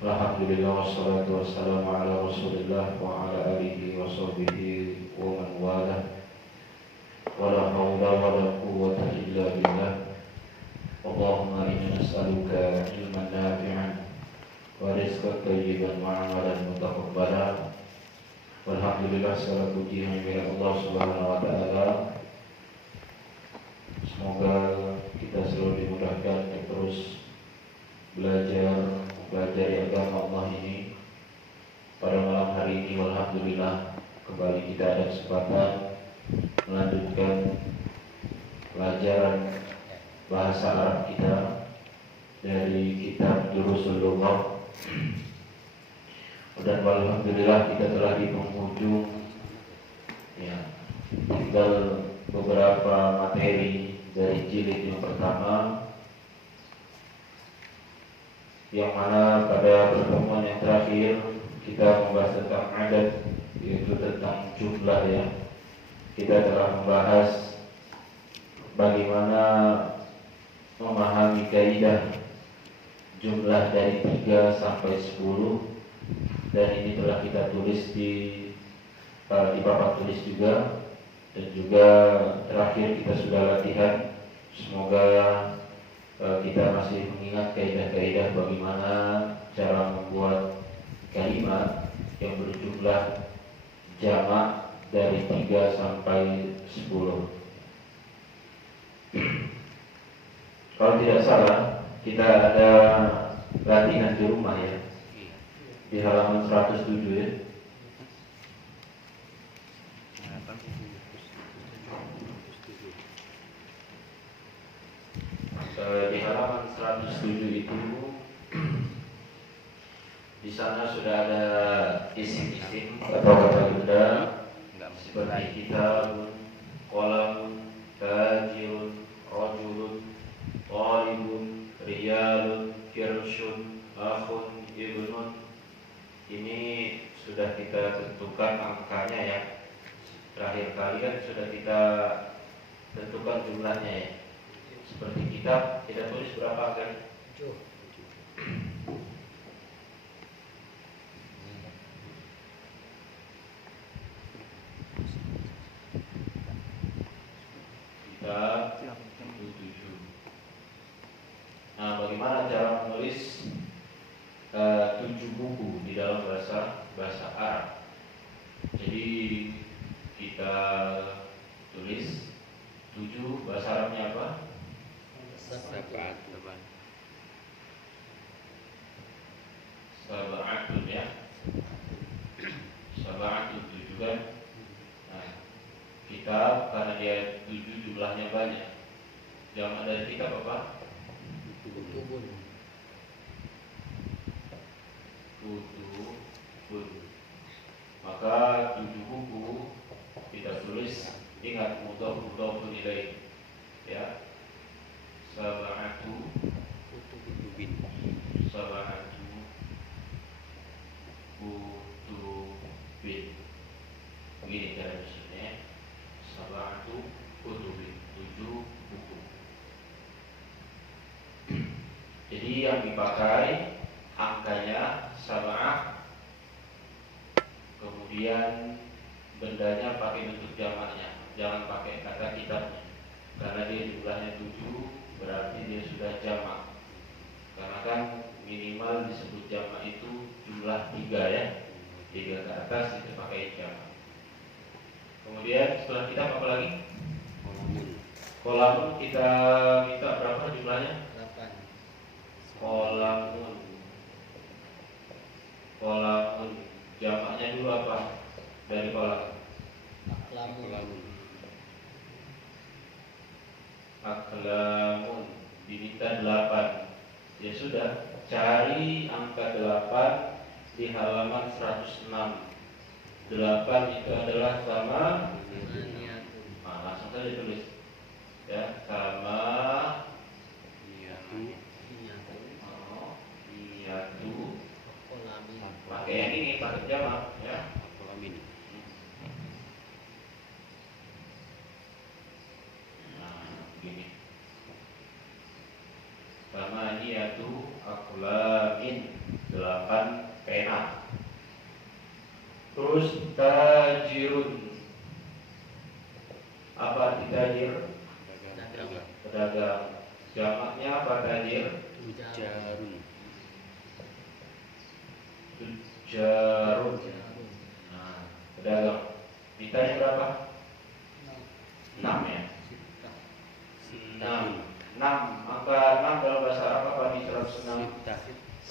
Alhamdulillah wassalatu wassalamu ala Rasulillah wa ala alihi wa sahbihi wa man walah. Wala haula wala quwwata illa billah. Allahumma inna nas'aluka ilman nafi'an wa rizqan thayyiban wa amalan mutaqabbalan. Walhamdulillah, segala puji hanya Allah Subhanahu wa taala. Semoga kita selalu dimudahkan untuk terus belajar agama Allah ini. Pada malam hari ini alhamdulillah kembali kita ada kesempatan melanjutkan pelajaran bahasa Arab kita dari kitab Durusul Lughah. Dan alhamdulillah kita telah di penghujung, ya, tinggal beberapa materi dari jilid yang pertama, yang mana pada pertemuan yang terakhir kita membahas tentang adat, yaitu tentang jumlah, ya. Kita telah membahas bagaimana memahami kaidah jumlah dari 3 sampai 10, dan ini telah kita tulis di papan tulis juga, dan juga terakhir kita sudah latihan. Semoga kita masih mengingat kaidah-kaidah bagaimana cara membuat kalimat yang berjumlah jamak dari 3 sampai 10. Kalau tidak salah, kita ada latihan di rumah, ya, di halaman 107, ya. Di halaman 107 itu, di sana sudah ada isim-isim atau kata benda seperti kitabun, qalamun, tajirun, rajulun, talibun, riyalun, kirshun, akhun, ibnun. Ini sudah kita tentukan angkanya, ya. Terakhir kali kan sudah kita tentukan jumlahnya, ya. Seperti kitab, kita tulis berapa angka? 7. Kitab 7. Nah, bagaimana cara menulis 7 buku di dalam bahasa Arab? Jadi kita tulis 7, bahasa Arabnya apa? Sab'atun, ya. Sab'atun 7 kan. Nah, kitab karena dia 7 jumlahnya banyak. Jamak dari kitab apa? Kutubun. Maka 7 buku kita tulis, ingat mudhaf ilaih, ya. Sab'atu kutubin. Begini cara maksudnya. Sab'atu kutubin, 7 buku. Jadi yang dipakai angkanya sab'ah, kemudian bendanya pakai bentuk jamaknya, jangan pakai kata kitabnya, karena dia jumlahnya 7, berarti dia sudah jamak. Karena kan minimal disebut jamak itu jumlah 3, ya. 3 ke atas itu pakai jamak. Kemudian setelah kitab apa lagi? Kolamun kita minta berapa jumlahnya? 8. Kolamun jamaknya dulu apa? Dari kolam. Aklamun diminta 8. Ya sudah, cari angka 8 di halaman 106. 8 itu adalah sama, langsung saja tulis, ya, sama niyatu. Pakai yang ini, pakai jamak, ya. Begini. Sama niyatu aklamin 8. 8 pena. Terus tajirun. Apa arti tajir? Pedagang. Jamaknya apa tajir? Tujarun. Tujarun. Nah, pedagang. Mintanya berapa? 6 ya. 6. Angka 6 dalam bahasa Arab apa di 106?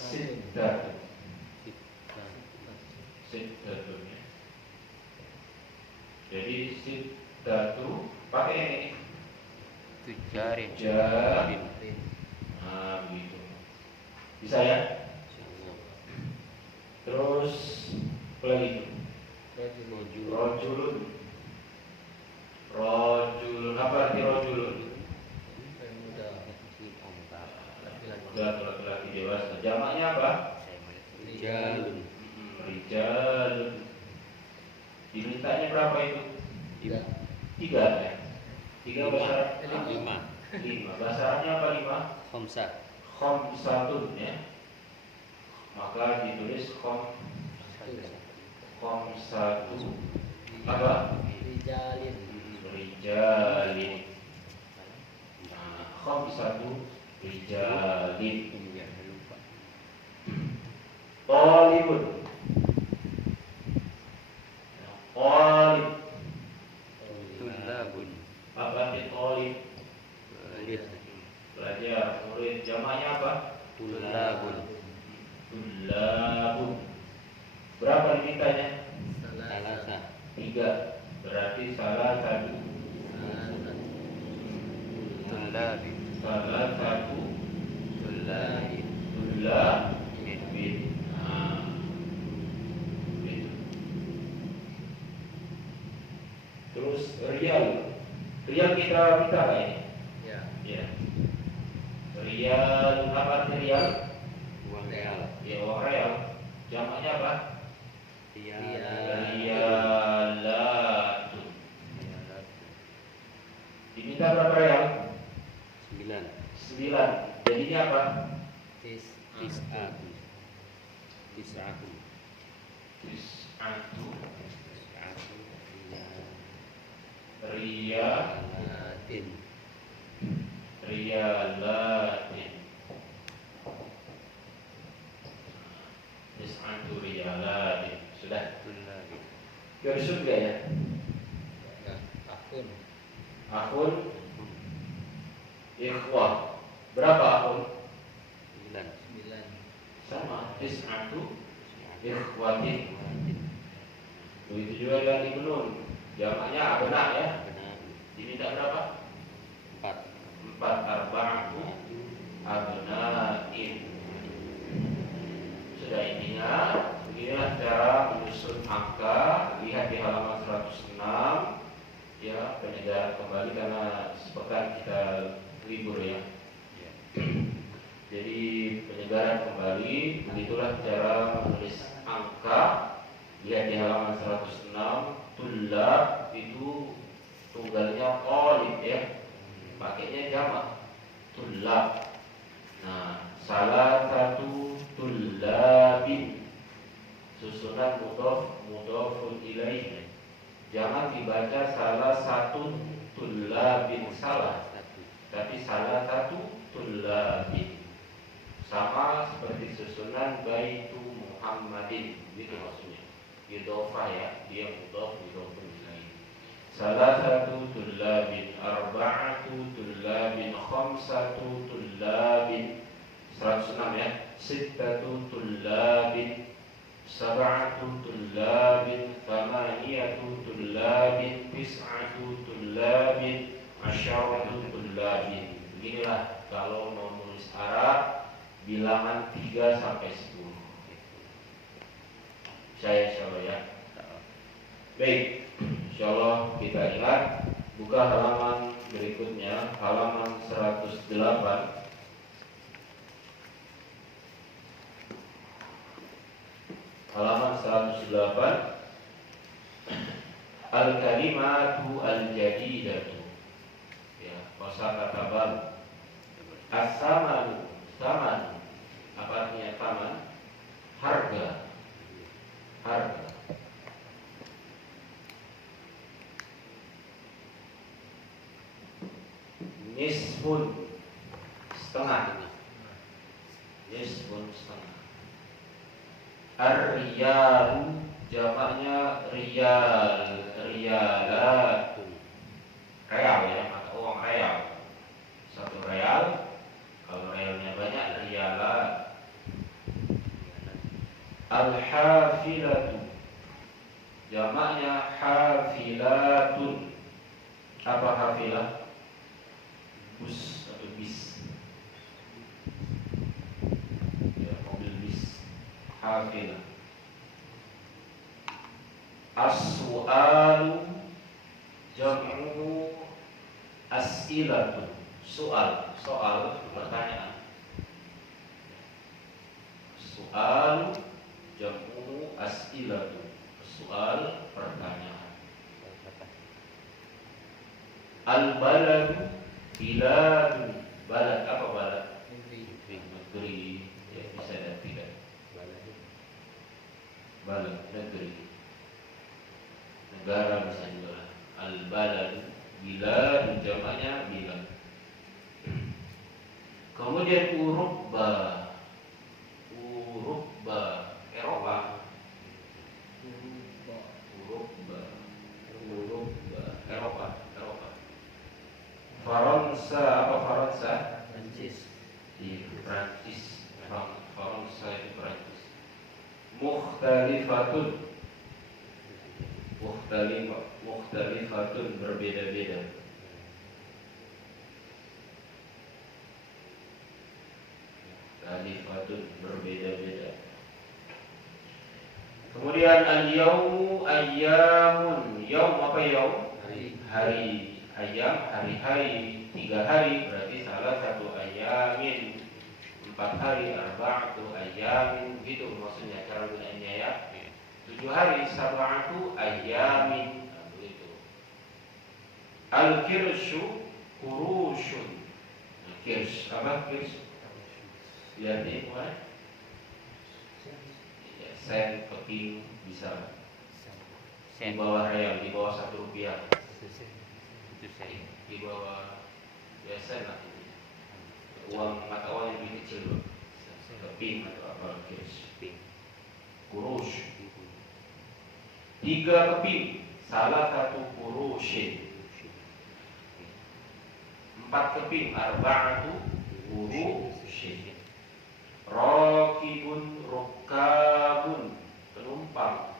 Sittah. Sittatun ya. Jadi sittatu pakai yang ini. Tujarin. Tujarin. Nah, begitu. Bisa ya? Terus apa lagi? Rojulun. Rojulun. Apa arti rojulun? Laki-laki dewasa. Jamaknya apa? Rijalun. Rijalun. Dimintanya berapa itu? 3 ya? 3 bahasa 5. Bahasa Arabnya apa 5? Khamsatun ya. Maka ditulis khamsatu. Apa? Rijalin. Nah, khamsatu rijalin. Talibun. Talib. Tulabun. Apa arti talib? Belajar, murid. Jamaknya apa? Tulabun. Tulabun. Berapa dimintanya? Salasa. 3. Berarti salah satu. Tulabin. Salah satu. Tulabin. Tulabin. Nah, gitu. Terus rial. Rial kita minta nggak ini? Ya. Rial, apa arti rial? Uang real. Ya, uang real. Jamaknya apa? Rialatun. Diminta berapa real? 9. Jadinya apa? Tis'atun. Tis'atu. Riyalatin. Riyalatin. Tis'atu riyalatin. Sudah. Garis surga ya? Akun. Ikhwah. Berapa akun? 9. Sama. Tis'atu ikhwatin. Begitu juga yang di Gunung. Jamaknya abna ya. Diminta berapa? 4. Arba'atu abna'in. Sudah, intinya beginilah cara menyusun angka. Lihat di halaman 106 ya, penyegaran kembali karena sepekan kita libur ya. Jadi penyegaran kembali, begitulah cara menulis angka. Lihat di halaman 106. Tulab itu tunggalnya olib ya, pakainya jamak tulab. Nah, salah satu tulabin, susunan mudhofun ilaih. Jangan dibaca salah satu tulabin salah, tapi salah satu tulabin. Sama seperti susunan baitu Muhammadin, gitu maksudnya. Idhofah ya, dia mudhofun ilaih. Salah satu tulabin, arba'atu tulabin, khamsatu tulabin. 106 ya. Sittatu tulabin, sab'atu tulabin, thamaniyatu tulabin, tis'atu tulabin, asyaratu tulabin. Beginilah kalau mau menulis Arab bilangan 3 sampai 10. Saya insyaallah ya. Baik, insyaallah kita ingat. Buka halaman berikutnya, halaman 108. Halaman 108. Al-kalimatu al-jadidatu. Ya, kosakata baru. As-samanu, saman. Apa artinya saman? Nisfun setengah. Nisfun setengah. Ar-riyalu jamaknya riyal, riyalatun. Real ya, mata uang real. Satu real, kalau realnya banyak riyalat. Al-hafilatu jamaknya hafilatun. Apa hafilah? Bus atau bis ya, mobil bis. Hafilah. As-su'alu jam'u as'ilatun. Soal, pertanyaan. Soal jam'u as'ilatun. Soal, pertanyaan. Al-baladu biladun. Balad apa balad? Negeri. Ya, bisa dan tidak. Balad negeri. Negara bisa juga. Al-baladu biladun jamaknya bilad. Kemudian Urubba. Eropa. Urubba Eropa. Faransa apa Faransa? Prancis. Di Prancis. Faransa itu Prancis. Mukhtalifatun. Mukhtalifatun berbeda-beda. Mukhthalifatun berbeda-beda. Kemudian al-yaumu ayyamun. Yaum apa yaum? Hari. Ayam hari-hari, 3 hari berarti salah satu ayamin, 4 hari, arba'atu ayamin, begitu maksudnya cara gunainnya ya. 7 hari, sab'atu ayamin, begitu. Al-kirshu kurushun. Kirsh apa kirsh? Lihat ini kemana? Sen, keping, bisa. Di bawah real, di bawah 1 rupiah. Di bawah biasa lah ini. Uang mata uang yang lebih kecil, keping atau apa kirsh. Kurush. 3 keping, salah satu kurushin. 4 keping, arba'atu kurushin. Rakibun, rukabun, penumpang.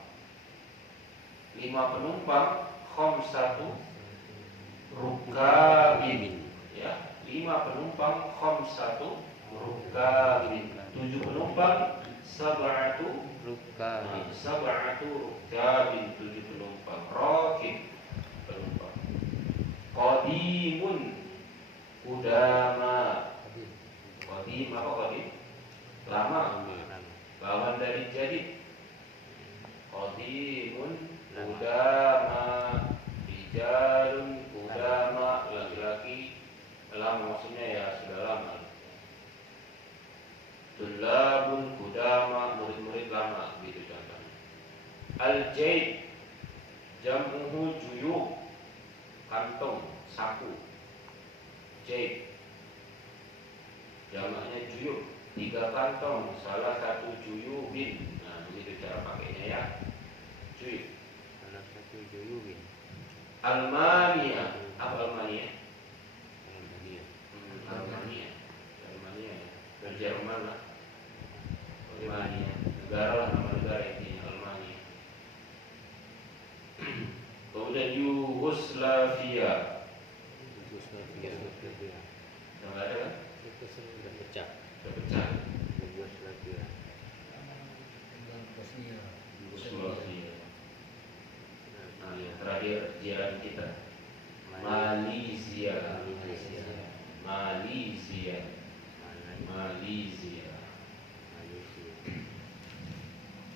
5 penumpang, khamsatu rukabin. Ya, 5 penumpang, khamsatu rukabin. 7 penumpang, sab'atu rukabin. 7 penumpang. Rakib penumpang. Qadimun udama. Qadim apa qadim? Lama. Lawan dari jadid. Qadimun udama. Rijalun udama, laki-laki lama, maksudnya ya sudah lama. Tulabun udama, murid-murid lama, gitu contohnya. Al-jaib jam'uhu juyub, kantong, saku. Jaib jamaknya juyub, 3 kantong, salah satu juyubin. Nah, begitu cara pakainya ya. Juyub. Salah satu juyubin. Almania, apa Almania? Almania. Almania, dari Jerman lah. Almania, negara lah, nama negara intinya Almania. Kemudian Yugoslavia. Yang ada kan? Sudah pecah. Yugoslavia. Nah, yang terakhir jiran kita Malaysia.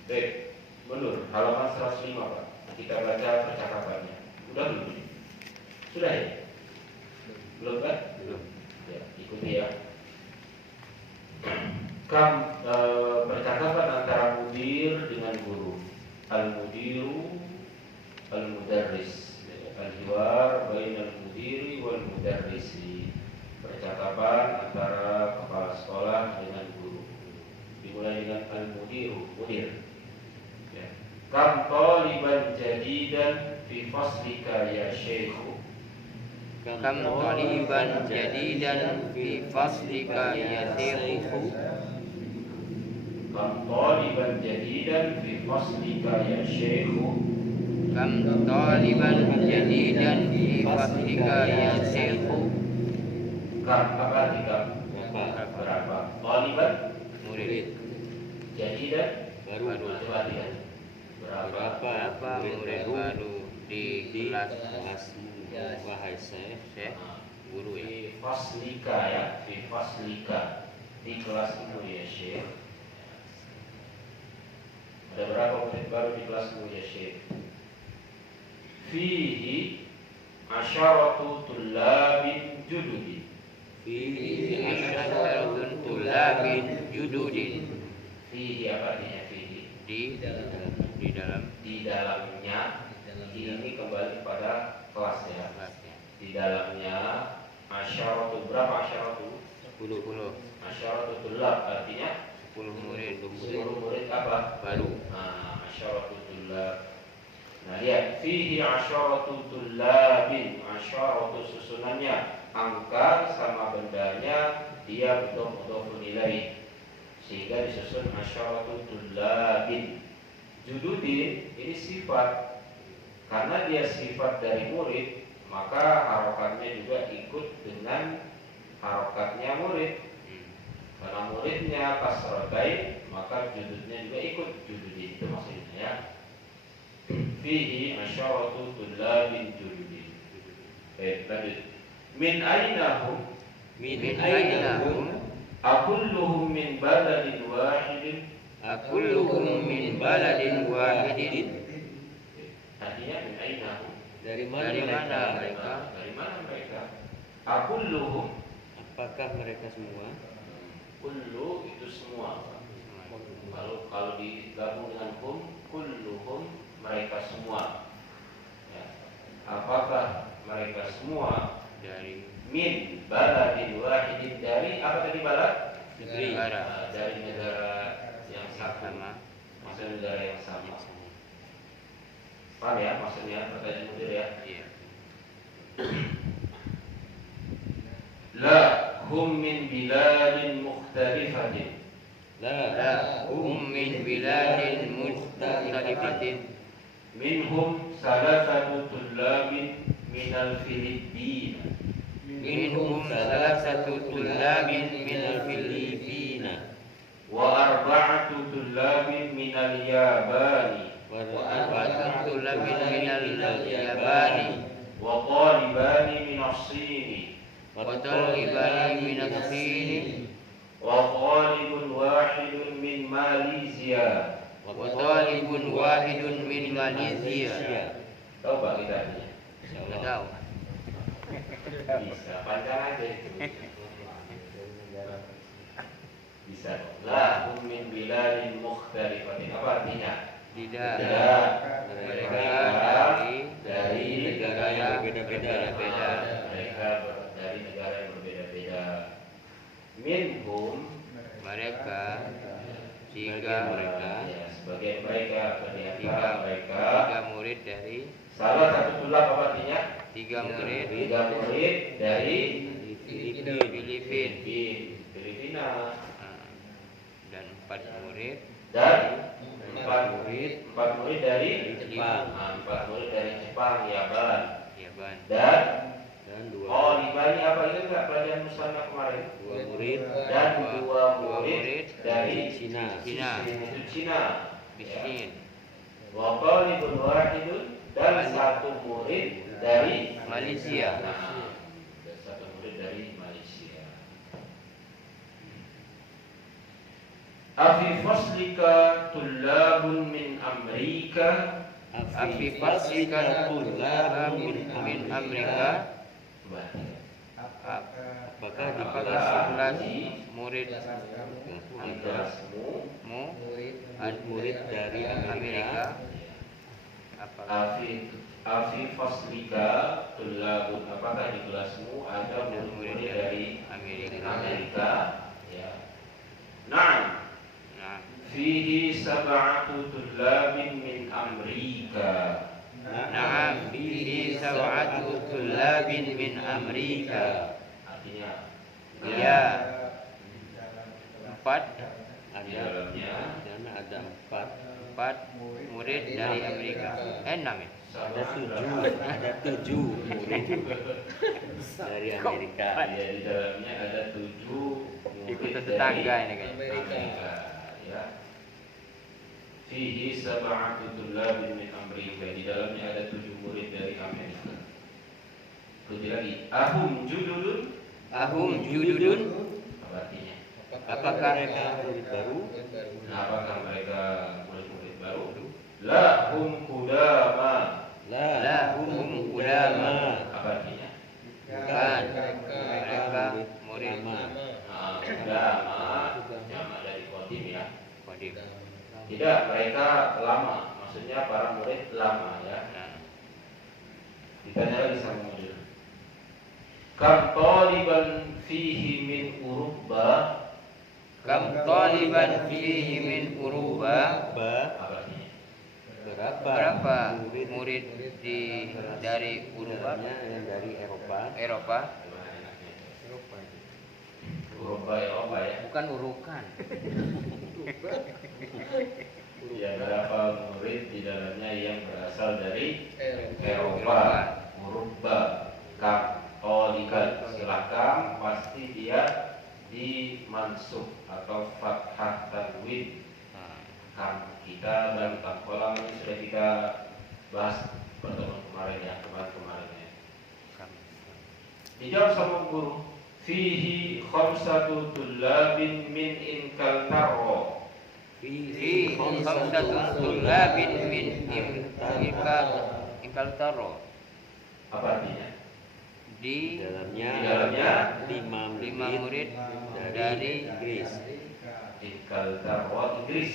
Baik, mundur halaman 105 Pak. Kita baca percakapannya. Udah belum? Sudah ya? Belum kan? Belum. Ya, ikuti ya. Percakapan antara mudir dengan guru. Al-mudiru al-mudarris. Al-hiwar bainal mudiri wal mudarrisi. al-mudiru, mudir. Ya. Kam taliban jadidan fi faslika ya syekhu. Kam taliban jadidan fi faslika ya syekhu. Kam taliban jadidan fi faslika ya syekhu. Kam taliban jadidan fi faslika ya syekhu. Kam apa tiga? Berapa? Taliban Murid jadidan baru. coba lihat. Berapa murid baru di kelasmu? Wahai Syekh, guru ya. Fi faslika ya, fi faslika di kelasmu ya Syekh. Ada berapa murid baru di kelasmu ya Syekh? Fihi asyaratu tullabin jududin. Fihi asyaratun tulabin jududin. Fihi apa artinya fihi? Di dalam Di dalamnya. Ini kembali pada kelas ya. kelasnya. Di dalamnya asyaratu, berapa asyaratu? 10 Asyaratu tullab artinya 10 murid 10 murid apa? baru. Nah, asyaratu tullab. Nah, lihat fihi asyaratu tullabin. Asyaratu susunannya angka sama bendanya dia mudhof ilaih, sehingga disusun asyaratu tullabin. Jududin ini sifat. Karena dia sifat dari murid, maka harokatnya juga ikut dengan harokatnya murid. Karena muridnya kasrotain, maka jududnya juga ikut jududin. Itu maksudnya ya. Fihi asyaratu tullabin jududin. Baik, lanjut. Min ainahum. Min ainahum. Akulluhum min baladin wahidin. Akulluhum min baladin wahidin. Artinya min ainahum. Dari mana mereka? Dari mana mereka? Akulluhum. Apakah mereka semua? Kullu itu semua. Kalau digabung dengan hum, kulluhum mereka semua. Ya. Apakah mereka semua Dari min baladin wahidin, dari apa tadi balad? negara. Dari negara yang Sama. sama. Maksudnya negara yang sama. Paham ya maksudnya pertanyaan mudir ya? Iya. La hum min biladin mukhtalifatin. La hum min biladin mukhtalifatin. Minhum salasatu tullabin minal Filipina. Minhum salasatu tullabin minal Filipina. Wa arba'atu tullabin minal Yabani. Wa arba'atu tullabin minal Yabani. Wa talibani minas Sini. Wa talibani minas Sini. Wa talibun wahidun min Malaysia. Wa talibun wahidun min Malaysia. Tahu Pak kita artinya? Enggak tahu. Bisa, panjang aja itu. Bisa. La hum min biladin mukhtalifatin. Apa artinya? Tidak. Mereka dari negara yang berbeda-beda. Mereka dari negara yang berbeda-beda. Minhum Mereka ya, sebagian mereka atau di antara mereka tiga murid dari salah satu tulab apa artinya? tiga murid dari Filipina dan empat murid dari Jepang. empat murid dari Jepang, Yaban. Dan Libani apa itu enggak pelajaran musana kemarin? dua murid Dan dua murid dari Cina. Itu Cina. Miskin. Wa talibun wahidun, dan satu murid dari Malaysia. Nah, dan satu murid dari Malaysia. Afi faslika tullabun min Amerika. Afi faslika tullabun min Amerika. Apakah di kelas murid murid dari Amerika? Afi faslika tullabun, apakah di kelasmu ada murid dari Amerika? Ya. Nah, fihi sab'atu tullabin min Amrika. Na'am, fihi sab'atu tullabin min Amrika. Artinya, Ya, 4 di dalamnya ada 4 murid dari Amerika. 6 ya? ada 7 murid dari Amerika. Ya, di dalamnya ada 7 murid Ikut dari tetangga ini kayaknya. Amerika. Ya. Fihi sab'atu tullabin min Amrika. Di dalamnya ada 7 murid dari Amerika. Kemudian lagi, ahum judulun. Ahum jududun. Apa artinya? Apakah Mereka murid baru? Nah, apakah mereka murid-murid baru? Lahum kudama. lahum ulama? Apa artinya? Bukan, mereka murid Ulama jama dari kodim ya. Qadim. Tidak, mereka lama. Maksudnya para murid lama ya. Nah, Ditanya lagi sama model. Kam taliban fihi min Uruba. kam taliban fihi min Uruba? Apa artinya? Berapa murid dari Uruba? Yang dari Eropa. Eropa? Uruba Eropa ya. Bukan urukan. Ya, berapa murid di dalamnya yang berasal dari Eropa. Uruba. Kam taliban. Silakan pasti dia dimansub atau fathah tanwin. Kam kita dan kolam ini sudah kita bahas pertemuan kemarin ya, kemarin ya. Dijawab sama guru, fihi khamsatu tullabin min Inkaltaro. Fi khamsatu tullabin min Inkaltaro. Apa artinya? Di dalamnya 5 5 murid dari dari Inggris. Inkaltaro Inggris.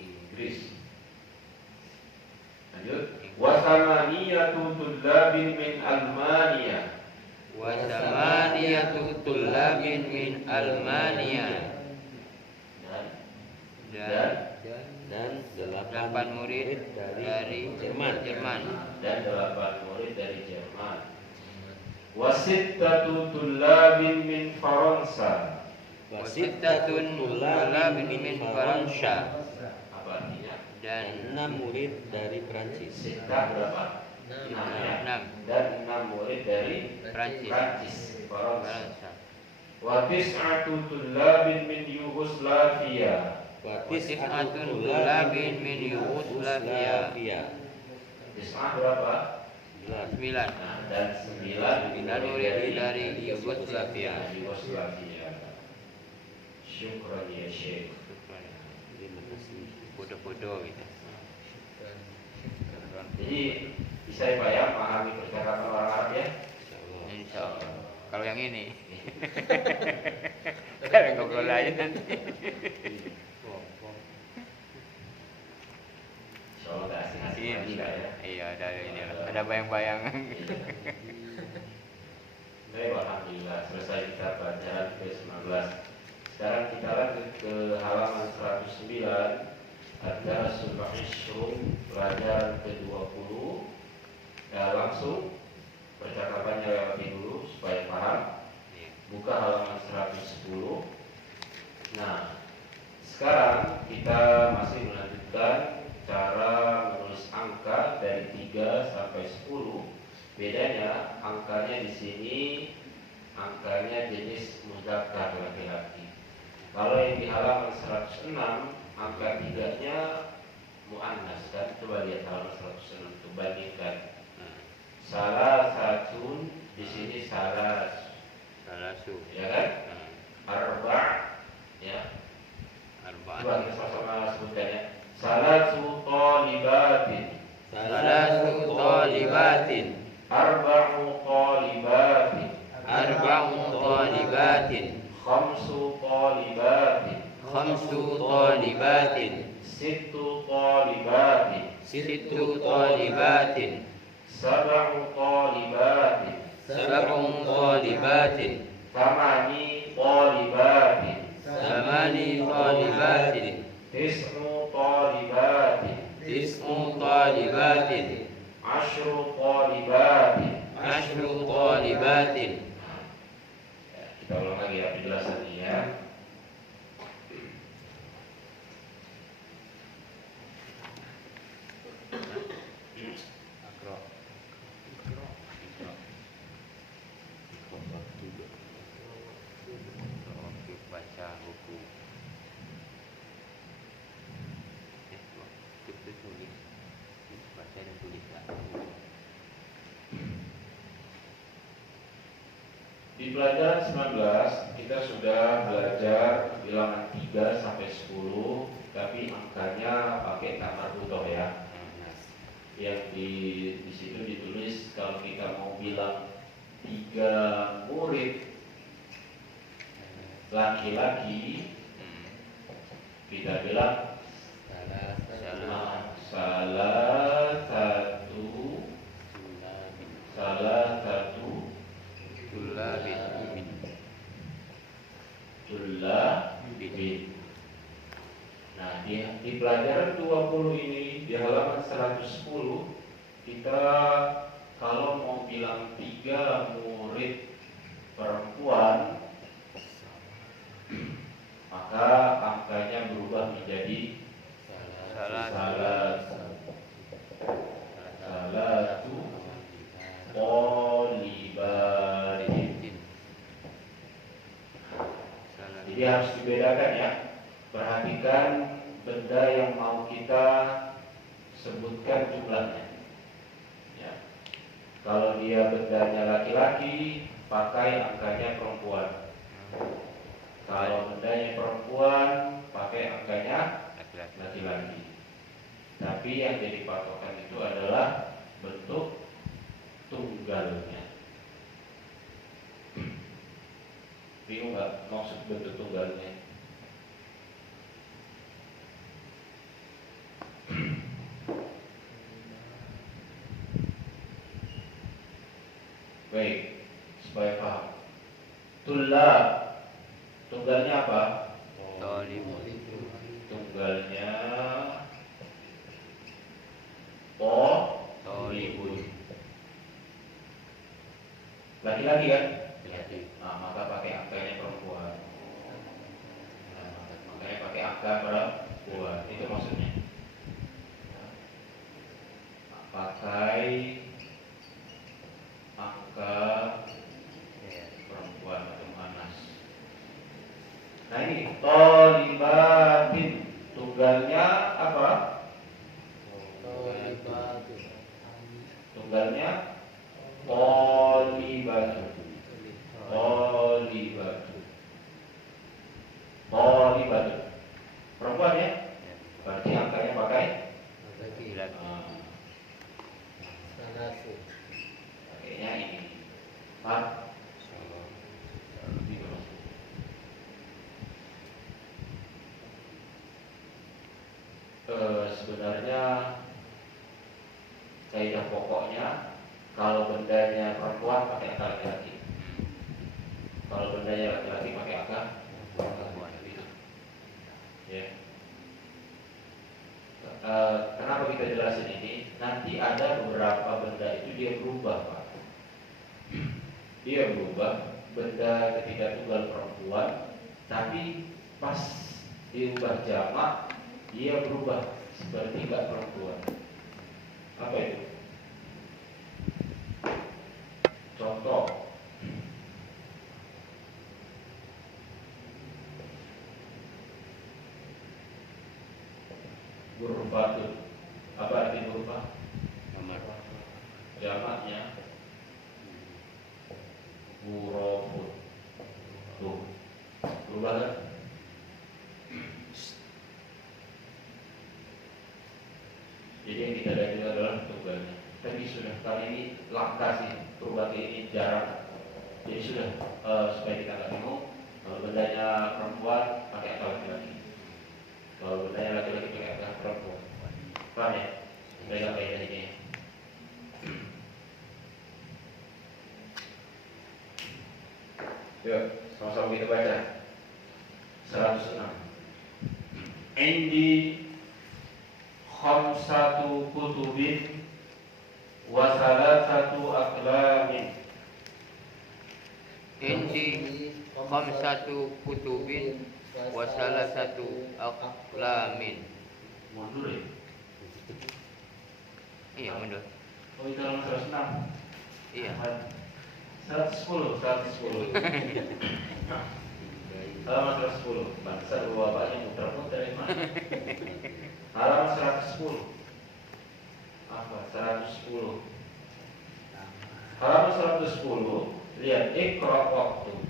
Inggris. Lanjut. Wasamaniyatu tullabin min Almania. Wa samaniyatu tullabin min Almania. Dan Dan 8 murid dari Jerman. dan 8 murid dari Jerman. Wasittatu tullabin min Faransa. Wasittatun tullabin min Faransa. Apa artinya? Dan 6 murid dari Prancis. Sittah berapa? 6 ya. 6 Dan 6 murid dari Prancis. Faransa. Faransa. Wa tis'atu tullabin min Yugoslavia. Wasittatun tullabin min Yugoslavia. Tis'ah berapa? 9 Nah, dan 9 murid dari Yugoslavia. Syukran ya Syekh. Terima kasih. Bodoh-bodoh gitu. Jadi bisa ya Pak ya memahami percakapan orang Arab ya? Insya Allah. Kalau yang ini, kita ngobrol aja nanti. Insya Allah gak asing-asing lagi Pak ya. Iya, ada bayang-bayangan. Baik, alhamdulillah selesai kita pelajaran ke-19. Sekarang kita lanjut ke halaman 109. Ada Sulbahishum pelajaran ke-20. Langsung percakapannya lewati dulu supaya paham. Buka halaman 110. Nah, sekarang kita masih melanjutkan cara menulis angka dari 3 sampai 10. Bedanya angkanya di sini angkanya jenis muzakkar laki-laki. Kalau yang di halaman 106 angka 3-nya muannas kan? Coba lihat halaman 106 itu bandingkan. Salah satu di sini salah ya kan? Arba ya. Coba kita sama-sama sebutkan ya. Salatu talibatin. Salasu talibatin. Arba'u talibatin. Arba'u talibatin. Khamsu talibatin. Khamsu talibatin. Sittu talibatin. Sittu talibatin. Sab'u talibatin. Sab'u talibatin. Thamani talibatin. Samani talibatin. Tis'u talibatin. Tis'u talibatin. Ashru talibatin. Ashru talibatin. Ya, kita ulang lagi ya penjelasannya ya. Baca buku. Tulis. Baca dan tulis. Di pelajaran 19 kita sudah belajar bilangan 3 sampai 10, tapi angkanya pakai kamar butoh ya. Yang di situ ditulis kalau kita mau bilang 3 murid laki-laki, kita bilang salah satu tulabin. Nah, di pelajaran 20 ini di halaman 110 kita kalau mau bilang 3 murid perempuan, maka angkanya berubah menjadi salatu talibatin. Jadi harus dibedakan ya. Perhatikan benda yang mau kita sebutkan jumlahnya. Ya. Kalau dia bendanya laki-laki, pakai angkanya perempuan. Kalau bendanya perempuan, pakai angkanya laki-laki. Tapi yang jadi patokan itu adalah bentuk tunggalnya. Bingung nggak maksud bentuk tunggalnya? Baik, supaya paham. Tulab, tunggalnya apa? Tunggalnya tolibun. Laki-laki kan? Nah, maka pakai angkanya perempuan. Nah, makanya pakai angka perempuan. Itu maksudnya. Nah, pakai angka perempuan atau muannas. Nah ini tolibatin, tunggalnya apa? Tunggalnya tolibatun. Tolibatun. Perempuan ya? Berarti angkanya pakai pakainya ini. Paham? Sebenarnya kaidah pokoknya kalau bendanya perempuan pakai angka laki-laki, kalau bendanya laki-laki pakai angka perempuan. Ya. Kenapa kita jelasin ini? Nanti ada beberapa benda itu dia berubah, Pak. Dia berubah benda ketika tunggal perempuan, tapi pas diubah jamak dia berubah seperti nggak perempuan. Apa itu? Contoh, ghurfatun. Apa arti ghurfah? Jamaknya ghurafun. Tuh, berubah kan? Jadi yang kita lihat itu adalah tunggalnya. Tapi sudah kali ini langka sih, perubahan ini jarang. Jadi sudah supaya kita nggak bingung. Kalau bendanya perempuan pakai angka laki-laki. Kalau bendanya laki-laki pakai angka perempuan. Paham ya? Mereka kayak ini. Ya. Sama-sama kita baca. 106. Indi khamsatu kutubin wa salasatu aqlamin. Indi khamsatu kutubin wa salasatu aqlamin. Mundur ya? Iya, mundur. Oh, itu halaman 106. Iya. 110. Halaman 110. Bangsa bapaknya muter-muter ya, Mas. Halaman 110. Apa? 110. Halaman 110. Lihat, Iqra waktu.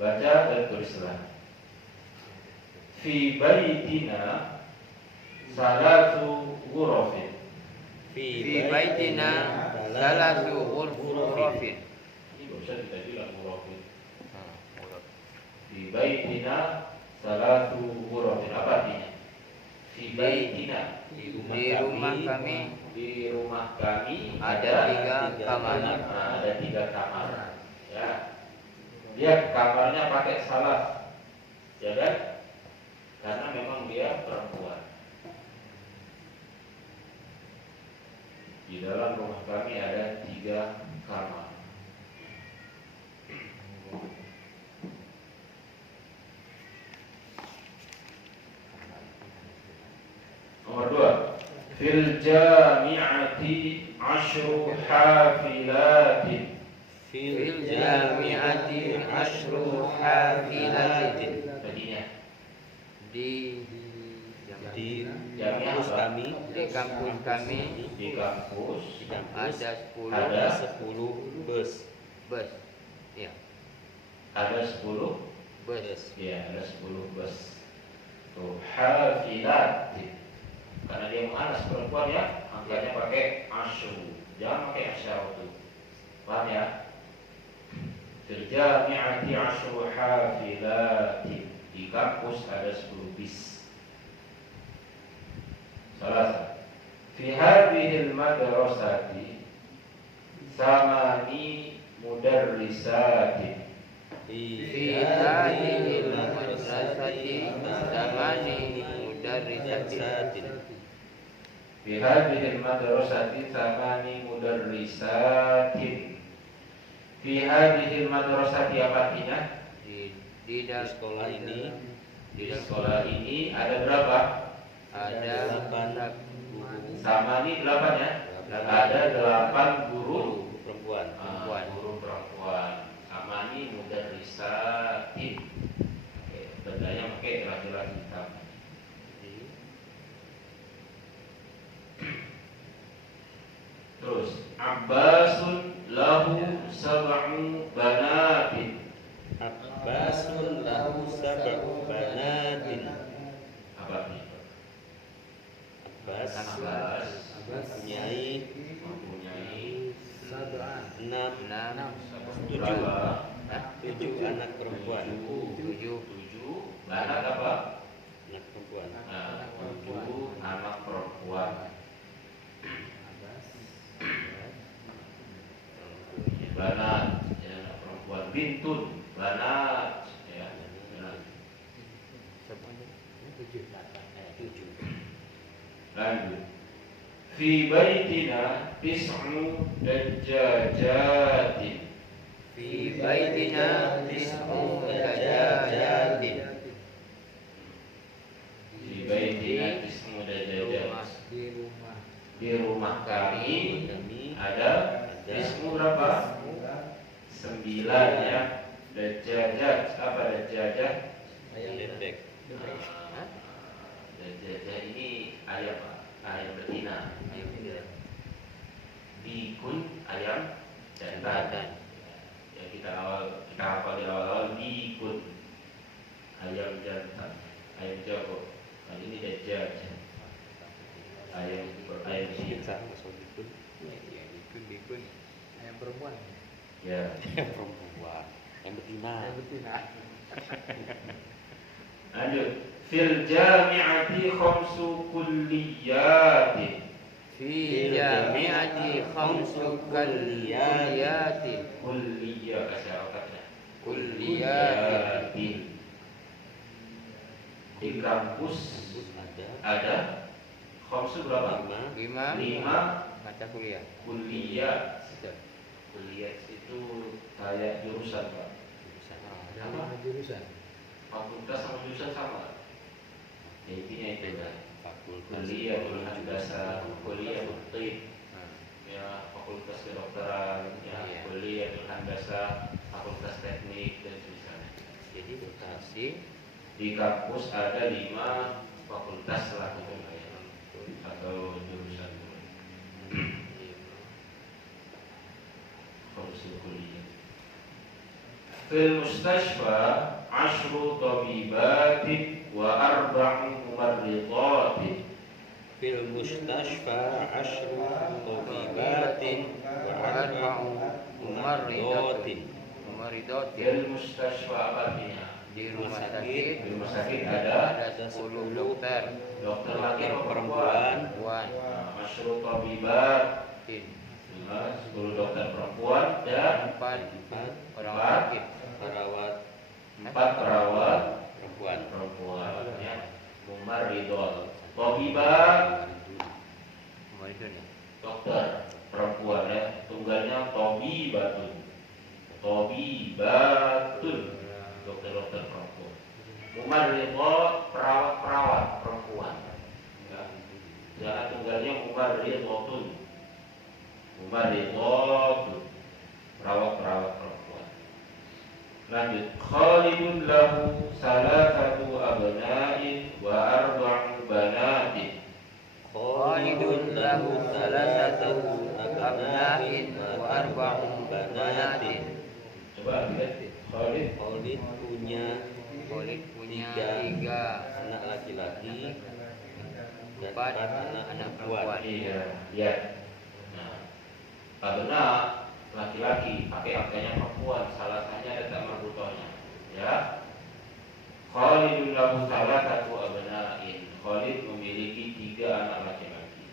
Baca dan tulislah. Fi baitina salatu ghurafin. Fi baitina salasu ghurafin. Ini bisa kita bilang ghurafin. Fi baitina salatu ghurafin. Apa artinya? Fi baitina. Di rumah kami Di rumah kami ada 3 kamar. Ada 3 kamar. Ya. Lihat kamarnya pakai salas. Ya kan? Karena memang dia perempuan. Di dalam rumah kami ada 3 kamar. Nomor 2. Fil jami'ati 10 hafilatin. Fil jami'ati asyru hafilatin. Tadinya Di kampus kami di kampus kami di kampus ada 10 ada 10 bus. bus. Iya, ada 10. bus. Ya, ada 10 bus. Tuh, hafilat. Karena dia mu'anas perempuan ya, angkanya pakai asyu. Jangan pakai asyautu. Paham ya? Fil jami'ati asyu hafilatin. Di kampus ada 10 bis. Salah. Fi hadhil madrasati samani mudarrisatin. Fi hadhil madrasati samani mudarrisatin. Fi hadhil madrasati samani mudarrisatin. Fi hadhil madrasati apa artinya? Di Di sekolah ini Di sekolah ini ada berapa? ada 8 Samani 8 ya? Ada 8 guru perempuan. guru perempuan. Samani mudarrisatin. Oke, bedanya pakai laki-laki hitam. Terus Abbasun lahu sab'u banatin. Abbasun lahu sab'u banatin. Apa artinya? Abbas mempunyai Mempunyai 7 berapa? anak perempuan. 7 anak apa? Anak perempuan. Nah, 7 anak perempuan. Banat, ya, anak perempuan. Bintun, banat, ya. Banat. 7. Lanjut. Fi baitina tis'u dajjajatin. fi baitina tis'u dajajatin. Fi baitina tis'u dajjajatin. Di rumah kami ada tis'u berapa? 9 ya. Dajjajat. Apa dajjajat? Bebek. Dajjajat ini ayam betina. Bikun ayam jantan. Ya kita hafal di awal bikun ayam jantan, ayam jago. Nah ini dajjaj. Ayam ini. Bikun. Ayam perempuan. Ya. Perempuan. Yang betina. Lanjut. Fil jami'ati khamsu kulliyatin. Fi jami'ati khamsu kulliyatin. Kulliyah kasih harokatnya. kulliyatin. Di kampus ada khamsu berapa? 5 5 mata kuliah. kuliah. Kuliah itu kayak jurusan, Pak. Nama jurusan. Fakultas sama jurusan sama. Ya, intinya itu kan. Fakultas Kuliah handasah, kuliah tib, ya fakultas kedokteran, ya kuliah handasah, fakultas teknik dan sebagainya. Jadi Bekasi Di kampus ada 5 fakultas lah gitu ya, atau jurusan. Fakultas kuliah. Fil mustashfa 10 tabibatin wa 4 mumarridatin. fil mustashfa 10 tabibatin wa 4 mumarridatin. Fil mustashfa apa artinya? Di rumah sakit Di rumah sakit ada ada 10 dokter dokter laki atau perempuan. perempuan. Masyru tabibat, 10 dokter perempuan dan 4 orang Empat. sakit. Perawat 4 perawat perempuan. ya. Mumarridol. Tabibat Kemarin ya. dokter perempuan ya. Tunggalnya tabibatun. Tabibatun. Dokter-dokter perempuan. Mumarridol perawat-perawat perempuan. Ya. Jangan tunggalnya mumarridotun. Mumarridotun. Perawat-perawat perempuan. Lanjut. Khalidun lahu salasatu abna'in wa 4 banatin. Khalidun lahu salasatu abna'in wa 4 banatin. Coba lihat Khalid. Khalid punya Tiga anak laki-laki dan 4 4 anak perempuan. Iya, lihat. Nah, abna laki-laki pakai angkanya perempuan, salah satunya ada tak marbutohnya. Ya. Khalidun lahu salasatu abna'in. Khalid memiliki 3 anak laki-laki.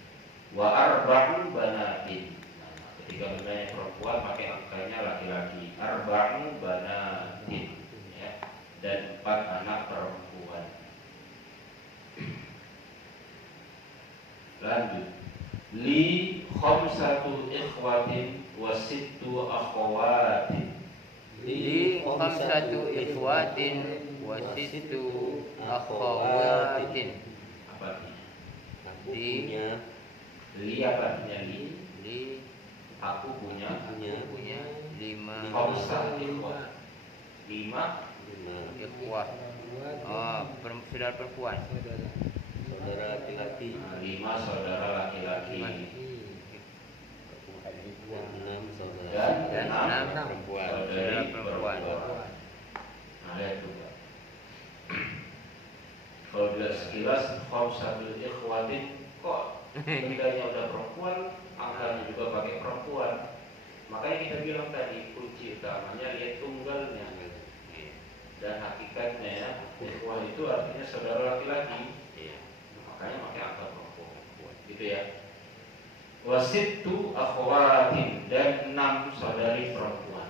Wa 4 banatin. Nah, ketika bendanya perempuan pakai angkanya laki-laki. 4 banatin. Ya. Dan 4 anak perempuan. Lanjut. Li khamsatu ikhwatin wa 6 akhawatin. Li khamsatu ikhwatin wa 6 akhawatin. Apa artinya? Aku punya Li apa artinya li? Li Aku punya punya 5 khamsah ikhwat. 5 5 ikhwah. Oh, saudara perempuan. saudara laki-laki, 5 saudara laki-laki 6 saudara dan 6 perempuan. saudari perempuan. Nah, lihat tuh, Pak. Kalau dilihat sekilas khamsatul ikhwatin, kok ketiganya udah perempuan, angkanya juga pakai perempuan. Makanya kita bilang tadi kunci utamanya lihat tunggalnya. Dan hakikatnya ya, ikhwah itu artinya saudara laki-laki. Makanya pakai angka perempuan. Gitu ya. Wasittu akhwatin dan 6 saudari perempuan.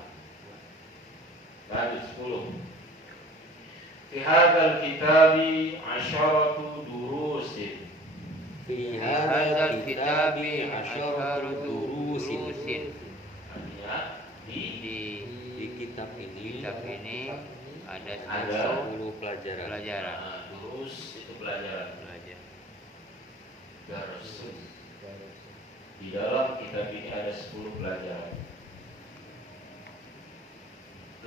Lanjut 10. Fi hadzal kitabi 'asharatu durusin. Fi Hadzal hadzal kitabi kitabi asyaratu asyaratu durusin. durusin. Artinya Di Di kitab ini kitab ini ada Ada 10 pelajaran. pelajaran. durus itu pelajaran. Darsun. Di dalam kitab ini ada 10 pelajaran.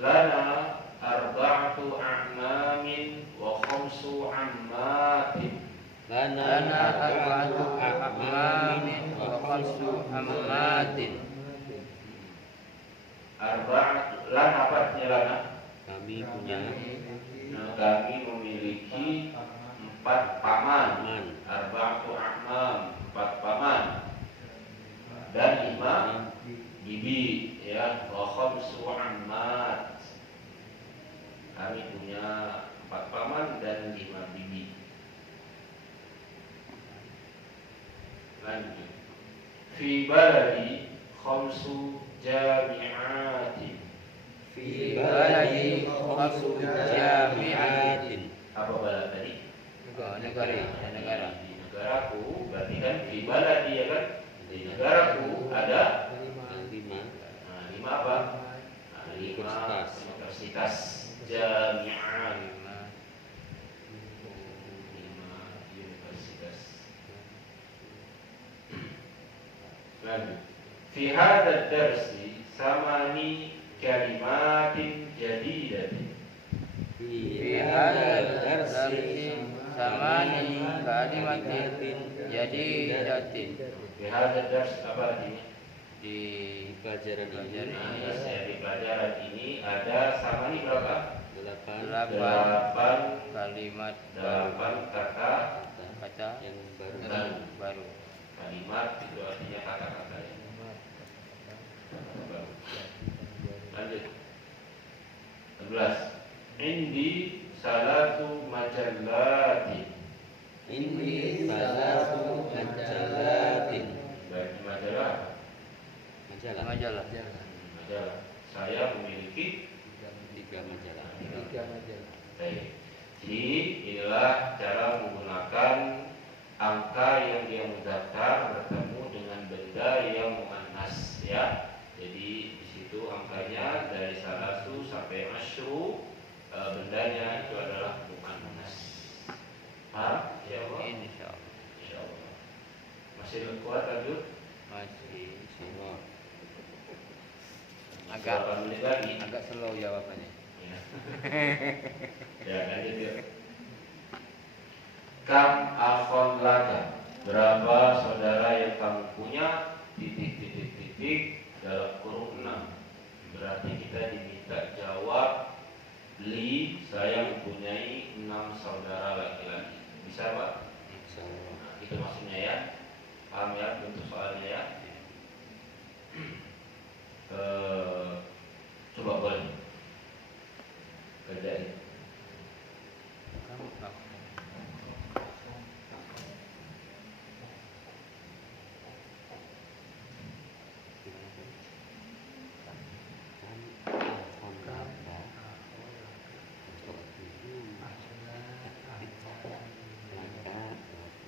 Lana arba'atu a'mamin wa khamsu ammatin. Lana arba'atu a'mamin wa khamsu ammatin. Arba'atu lana apa artinya lana? Kami punya Nah, kami memiliki 4 paman. paman, Arba'atu a'mam, 4 paman. Dan 5 bibi ya, wa khamsu ammat. Kami punya 4 paman dan 5 bibi. Lanjut. Fi baladi khamsu jami'atin. Fi baladi khamsu jami'atin. Apa balad tadi? Negara. Di negaraku berarti kan fi baladi ya kan? Di negaraku ada lima lima apa? Lima universitas jami'ah. Lima universitas. Lanjut. Fi hadzal darsi samani kalimatin jadidatin. Fi hadzal darsi samani kalimatin jadidatin. Fi hadzal dars apa artinya? Di pelajaran ini Di pelajaran ini ada samani berapa? 8 Delapan kalimat kata kata yang baru. baru. Kalimat itu artinya kata-kata ya. Lanjut. 11. Indi salatu majallatin. Ini salah satu majalatin. Bagi majalah apa? Majalah. Majalah. Saya memiliki 3 majalah. Baik. Jadi inilah cara menggunakan angka yang dia mudzakkar bertemu dengan benda yang muannas ya. Jadi di situ angkanya dari salasu sampai asyru, bendanya itu adalah muannas. Paham? Ya Allah. Insyaallah. Insyaallah. Masih kuat lanjut? Masih Semua. Berapa menit lagi? agak slow jawabannya. Ya. Ya, lanjut yuk. Kam akhon laka, berapa saudara yang kamu punya? Titik dalam kurung 6. Berarti kita diminta jawab li, saya mempunyai 6 saudara laki-laki. Bisa Pak? Insyaallah. Nah, itu maksudnya ya. Paham ya bentuk soalnya ya? Coba boleh kerjain.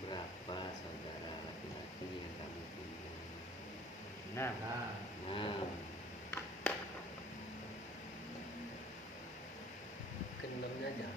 Berapa saudara laki-laki yang kamu punya? Nah, 6. Ke-6-nya aja.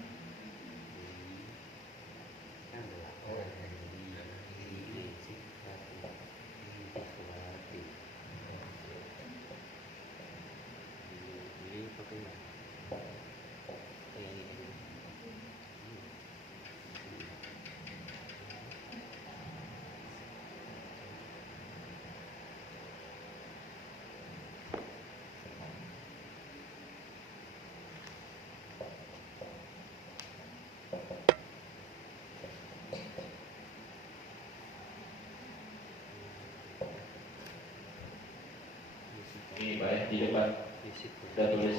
Ini Pak ya, di depan sudah tulis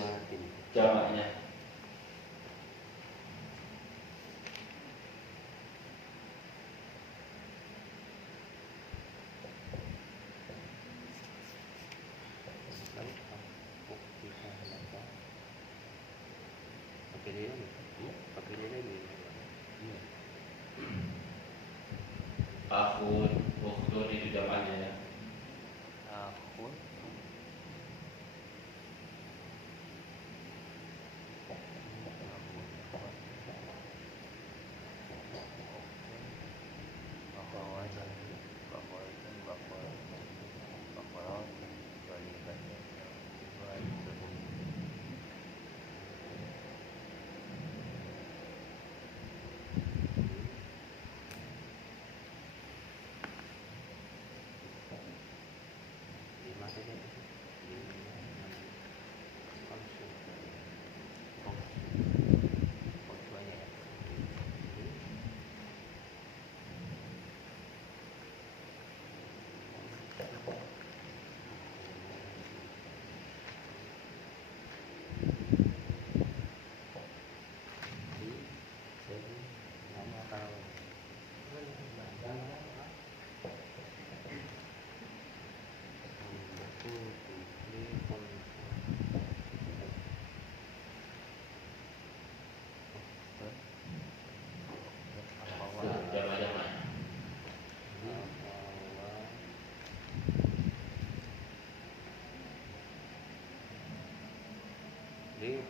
jamaknya. Akhun, ukhtun itu jamaknya ya. Akhun.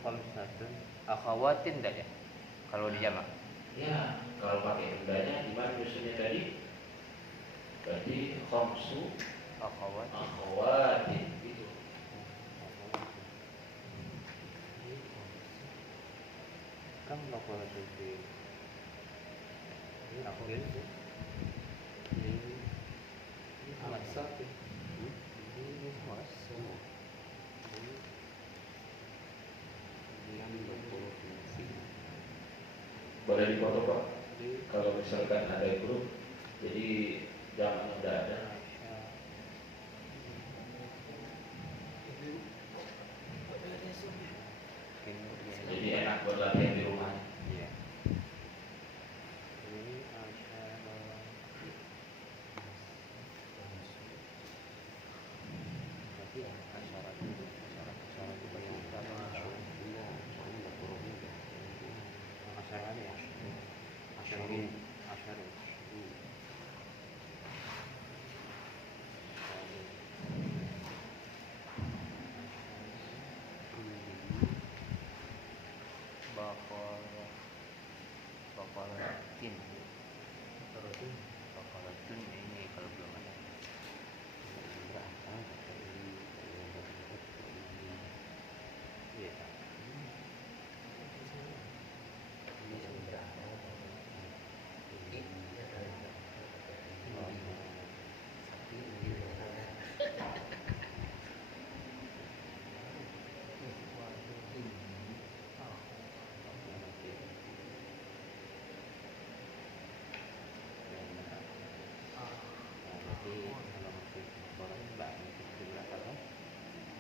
khamsatun. Akhawatin enggak ya? Kalau di jamak. Ya, kalau pakai hendanya gimana nyusunnya tadi? Berarti khamsu Akhawatin. akhawatin gitu. Kam akhawatin fi akhir. Masak ya. Boleh dipoto Pak. Kalau misalkan ada grup, jadi jangan udah ada. Jadi enak buat latihan di rumah. Iya. Bakalatin. Bakalatun ini kalau belum ada. Iya.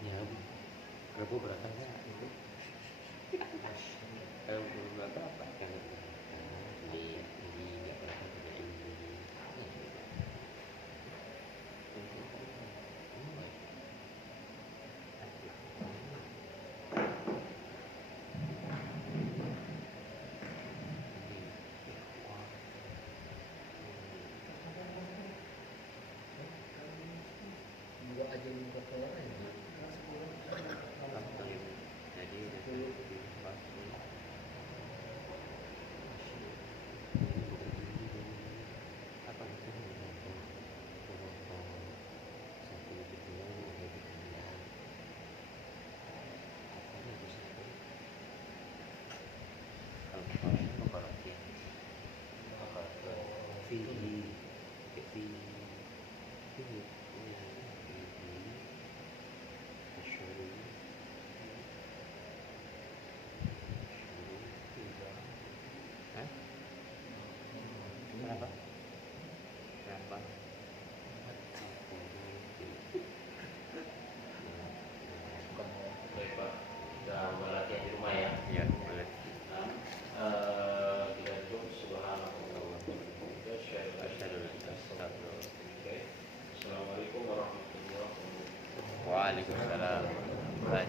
Ya, Rabu berapa ya? Itu berapa apa? Ini nggak berapa tidak ini. Kenapa? Kenapa? Baik Pak, sudah latihan di rumah ya. Iya, boleh. Nah, kita tutup subhanallah wa bihamdihi. Assalamualaikum warahmatullahi wabarakatuh. Waalaikumsalam. Baik.